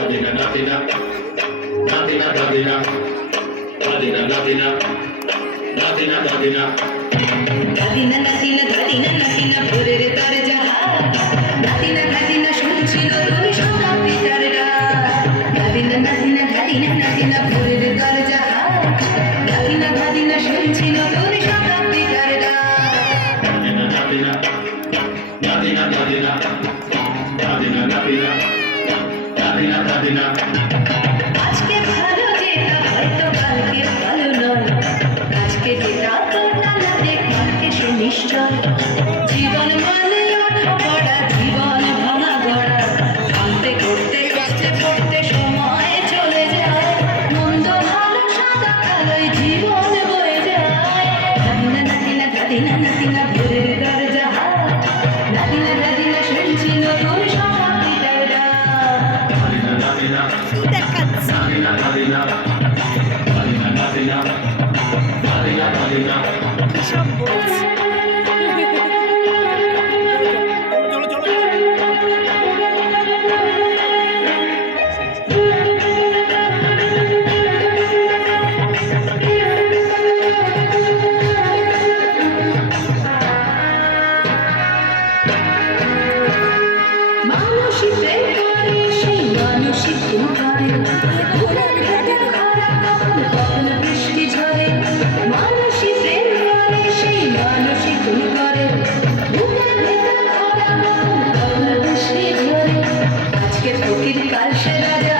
Dadina, dadina, dadina, dadina, dadina, dadina, dadina, dadina. দাদিনা নাতিনা দাদিনা নাতিনা ভোরের তার জাহাজ দাদিনা দাদিনা শুনছি নতুন শতাব্দীটার ডাক দাদিনা নাতিনা দাদিনা নাতিনা ভোরের তার জাহাজ দাদিনা দাদিনা শুনছি নতুন শতাব্দীটার ডাক Dadina, dadina, dadina, dadina, dadina, dadina, dadina, dadina. আজকে ভালো যেটা হয়তো কালকে ভালো নয় আজকে যেটা তোমরা না দেখে সে নিশ্চয় জীবন মানে ওঠা পড়া জীবন ভাঙা গড়া ভাঙতে করতে কাছে পড়তে সময় চলে যায় মন্দ ভালো সাদা কালোই জীবন বয়ে যায় দাদিনা নাতিনা দাদিনা নাতিনা ভোরের দর জাহাজ দাদিনা দাদিনা শুনছি নতুন শতাব্দীটার ডাক Dadina, dadina, dadina, dadina, dadina, dadina, dadina, dadina. মানুষই প্রেম করে সেই মানুষই ভুল করে ভুলের ঘাটে খরা কখন বৃষ্টি ঝরে মানুষই প্রেম করে সেই মানুষই ভুল করে ভুলের ভেতর খরা কখন বৃষ্টি ঝরে আজকে ফকির কাল সে রাজা